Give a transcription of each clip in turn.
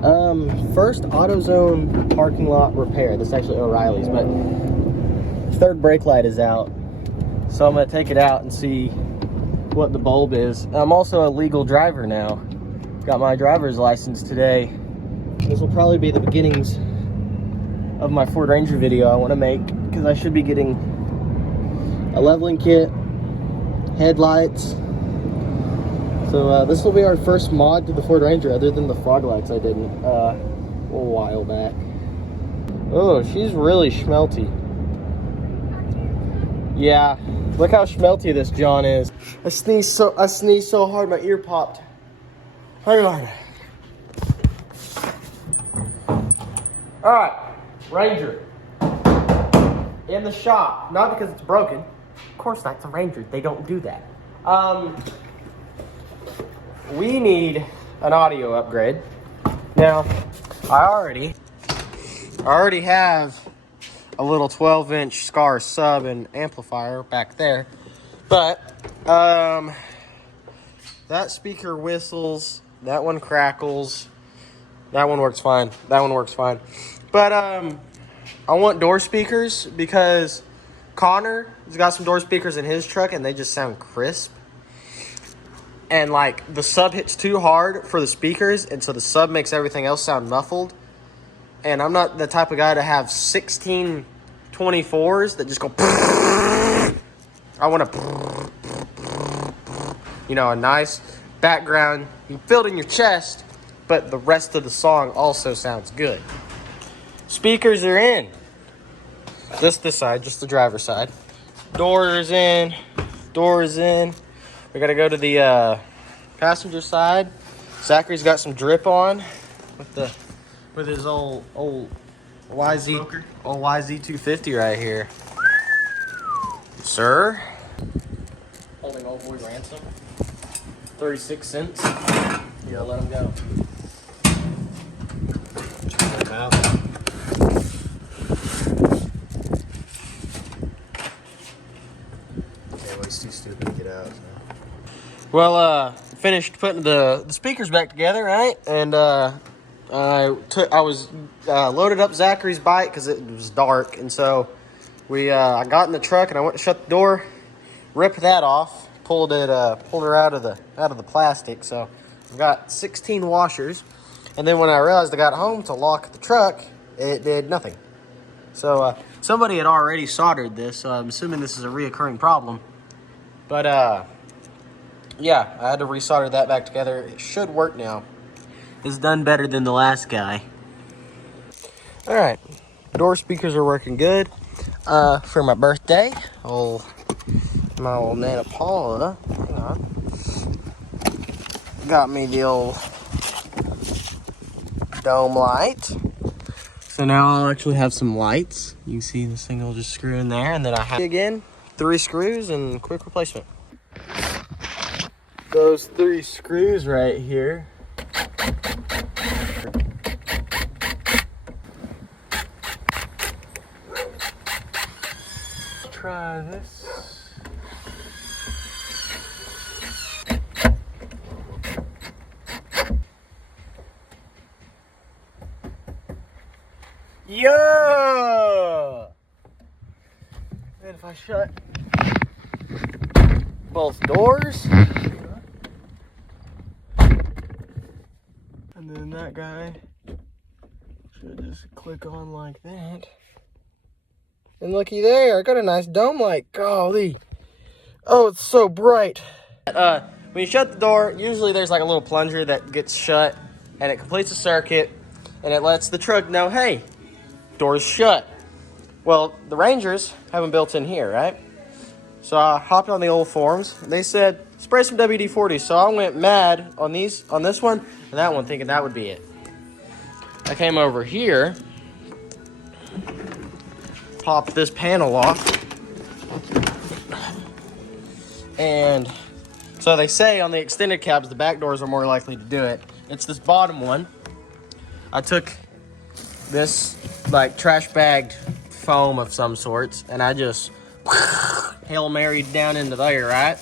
First AutoZone parking lot repair. This is actually O'Reilly's, but third brake light is out. So I'm gonna take it out and see what the bulb is. I'm also a legal driver now. Got my driver's license today. This will probably be the beginnings of my Ford Ranger video I want to make, because I should be getting a leveling kit, headlights. So this will be our first mod to the Ford Ranger, other than the fog lights I did a while back. Oh, she's really schmelty. Yeah, look how schmelty this John is. I sneezed so hard my ear popped. Hang on. All right, Ranger in the shop. Not because it's broken. Of course, that's a Ranger. They don't do that. We need an audio upgrade. Now, I already have a little 12-inch Scar sub and amplifier back there, but that speaker whistles, that one crackles, that one works fine, that one works fine. But I want door speakers because Connor has got some door speakers in his truck and they just sound crisp. And like the sub hits too hard for the speakers, and so the sub makes everything else sound muffled. And I'm not the type of guy to have 16 24s that just go. I want a nice background. You feel it in your chest, but the rest of the song also sounds good. Speakers are in. This side, just the driver's side. Doors in. Doors in. We gotta go to the passenger side. Zachary's got some drip on with his old YZ250 right here. Sir, holding old boy ransom. 36 cents. You gotta let him go. Let him out. Yeah, he's too stupid to get out. So. Well, finished putting the speakers back together, right? And I was loaded up Zachary's bike because it was dark, and so I got in the truck and I went to shut the door, ripped that off, pulled her out of the plastic. So I've got 16 washers, and then when I realized I got home to lock the truck, it did nothing. So somebody had already soldered this, so I'm assuming this is a reoccurring problem. But yeah, I had to resolder that back together. It should work now. It's done better than the last guy. All right, door speakers are working good. For my birthday, my old Nana Paula, hang on, got me the old dome light. So now I'll actually have some lights. You can see the single just screw in there, and then I have again 3 screws and quick replacement. Those 3 screws right here. Try this. Yeah! And if I shut both doors, and then that guy should just click on like that. And looky there, I got a nice dome light. Golly. Oh, it's so bright. When you shut the door, usually there's like a little plunger that gets shut, and it completes a circuit, and it lets the truck know, hey, door's shut. Well, the Rangers have them built in here, right? So I hopped on the old forums. They said, spray some WD-40. So I went mad on this one and that one, thinking that would be it. I came over here, popped this panel off, and so they say on the extended cabs, the back doors are more likely to do it. It's this bottom one. I took this like trash bagged foam of some sorts, and I just Hail Mary'd down into there, right?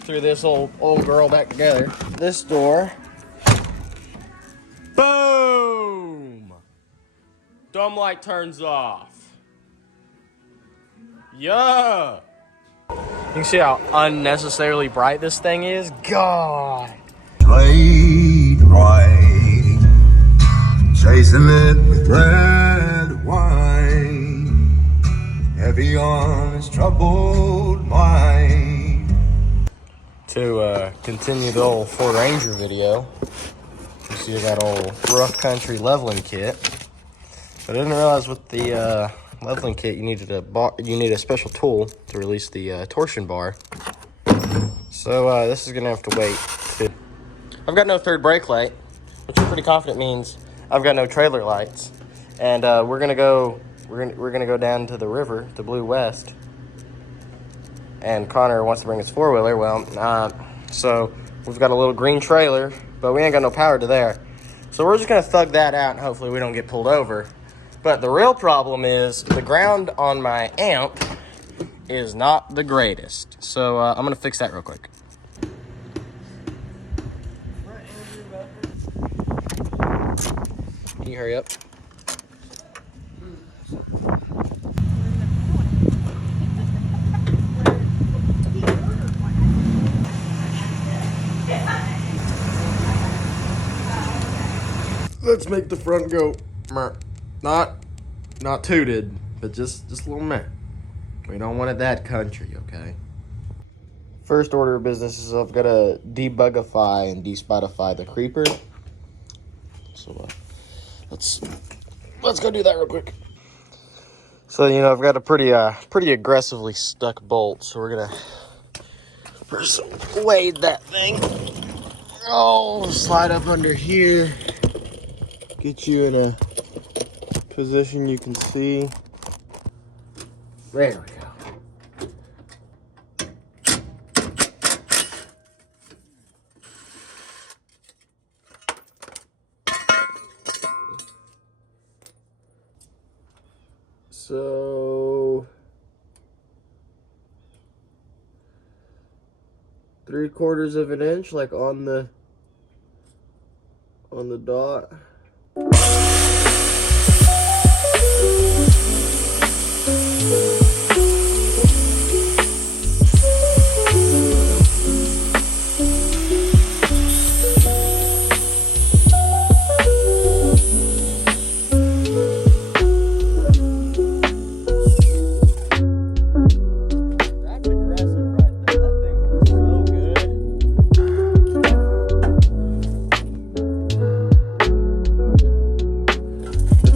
Threw this old girl back together. This door, boom! Dome light turns off. Yeah. You can see how unnecessarily bright this thing is. God. Played right, chasing it with red wine, heavy on his troubled mind. To continue the old Ford Ranger video, you see that old rough country leveling kit. But I didn't realize with the leveling kit you need a special tool to release the torsion bar. So this is gonna have to wait. I've got no third brake light, which I'm pretty confident means I've got no trailer lights. And we're gonna go down to the river, to Blue West. And Connor wants to bring his four-wheeler. Well, so we've got a little green trailer, but we ain't got no power to there. So we're just gonna thug that out and hopefully we don't get pulled over. But the real problem is the ground on my amp is not the greatest. So I'm gonna fix that real quick. Can you hurry up? Let's make the front go. Not tooted, but just a little meh. We don't want it that country, okay? First order of business is I've got to debugify and despotify the creeper. So let's go do that real quick. So I've got a pretty aggressively stuck bolt, so we're gonna first wade that thing. Oh, slide up under here. Get you in a position you can see. There we go. So 3/4 of an inch, like on the dot.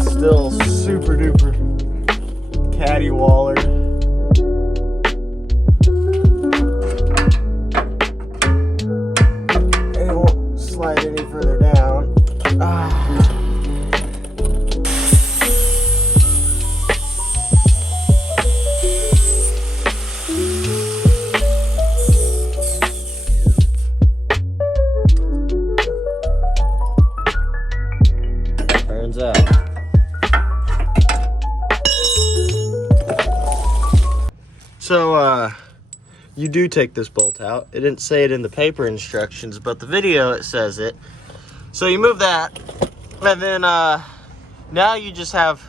Still super duper caddy waller. And it won't slide any further down. Turns out. So, you do take this bolt out. It didn't say it in the paper instructions, but the video, it says it. So you move that, and then now you just have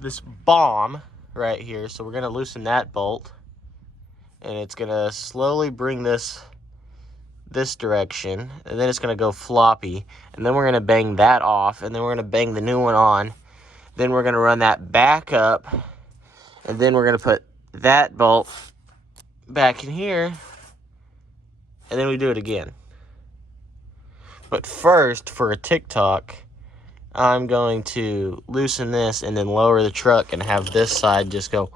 this bomb right here. So we're gonna loosen that bolt, and it's gonna slowly bring this direction, and then it's gonna go floppy, and then we're gonna bang that off, and then we're gonna bang the new one on. Then we're gonna run that back up, and then we're gonna put that bolt back in here, and then we do it again. But first, for a TikTok, I'm going to loosen this and then lower the truck and have this side just go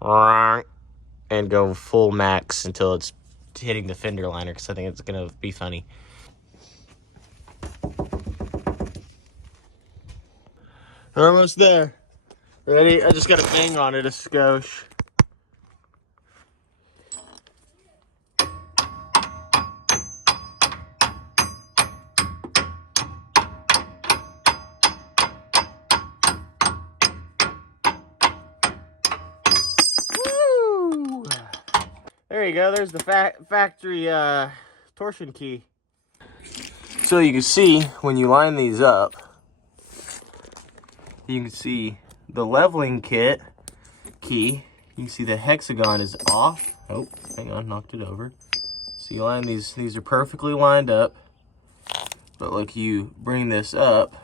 and go full max until it's hitting the fender liner, because I think it's gonna be funny. We're almost there. Ready? I just gotta bang on it a skosh. Woo! There you go. There's the factory torsion key. So you can see when you line these up, you can see the leveling kit key. You can see the hexagon is off. Oh, hang on, knocked it over. So you line these are perfectly lined up. But look, you bring this up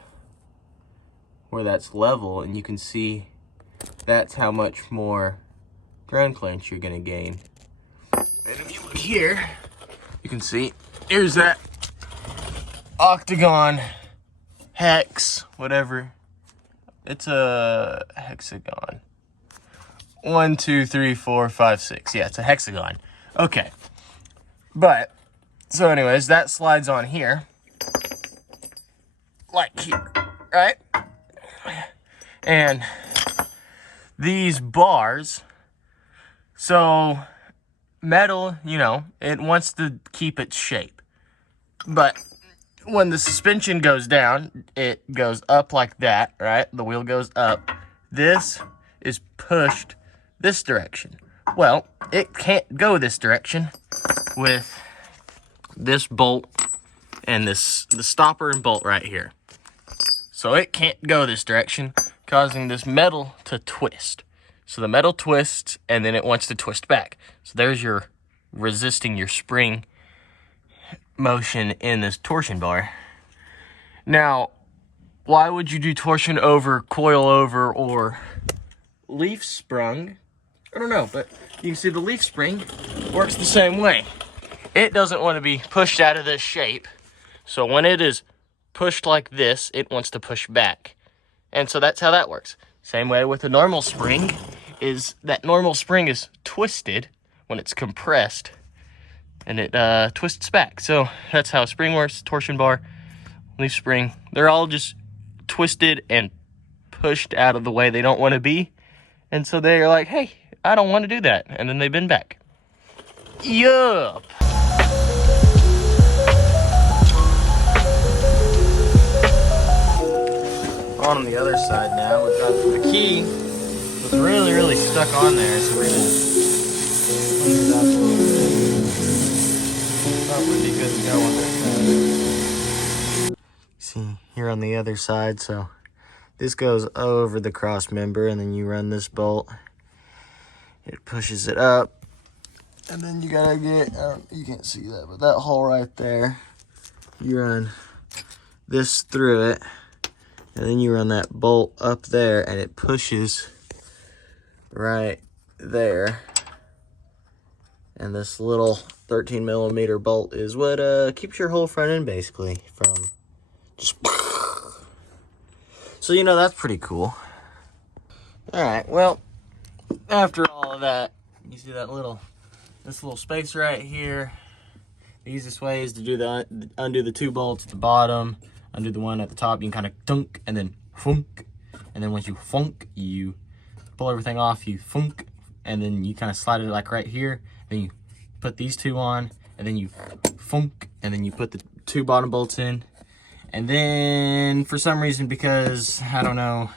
where that's level, and you can see that's how much more ground clearance you're gonna gain. And if you look here, you can see, here's that octagon, hex, whatever. It's a hexagon. 1, 2, 3, 4, 5, 6. Yeah, it's a hexagon. Okay. But, so anyways, that slides on here. Like here, right? And these bars, so metal, you know, it wants to keep its shape. But when the suspension goes down, it goes up like that, right? The wheel goes up. This is pushed this direction. Well, it can't go this direction with this bolt and the stopper and bolt right here. So it can't go this direction, causing this metal to twist. So the metal twists, and then it wants to twist back. So there's your resisting your spring motion in this torsion bar. Now, why would you do torsion over, coil over, or leaf sprung? I don't know, but you can see the leaf spring works the same way. It doesn't want to be pushed out of this shape. So when it is pushed like this, it wants to push back. And so that's how that works. Same way with a normal spring, is that normal spring is twisted when it's compressed, and it twists back. So that's how a spring works. Torsion bar, leaf spring, they're all just twisted and pushed out of the way they don't want to be. And so they're like, hey, I don't want to do that. And then they bend back. Yup. On the other side now, we've got the key was really stuck on there, so we're gonna clean it up a little bit. Thought would be good to go on this side. See here on the other side, so this goes over the cross member, and then you run this bolt. It pushes it up, and then you gotta get, you can't see that, but that hole right there, you run this through it. And then you run that bolt up there, and it pushes right there. And this little 13 millimeter bolt is what keeps your whole front end basically from just. So, you know, that's pretty cool. All right, well, after all of that, you see that this little space right here. The easiest way is to do undo the 2 bolts at the bottom. Undo the one at the top, you can kind of dunk and then funk. And then once you funk, you pull everything off, you funk, and then you kind of slide it like right here. Then you put these 2 on, and then you funk, and then you put the 2 bottom bolts in. And then for some reason, because I don't know,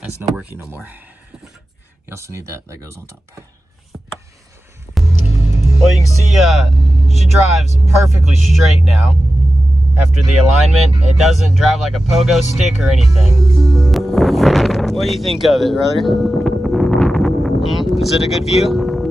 that's not working no more. You also need that goes on top. Well, you can see she drives perfectly straight now. After the alignment, it doesn't drive like a pogo stick or anything. What do you think of it, brother? Is it a good view?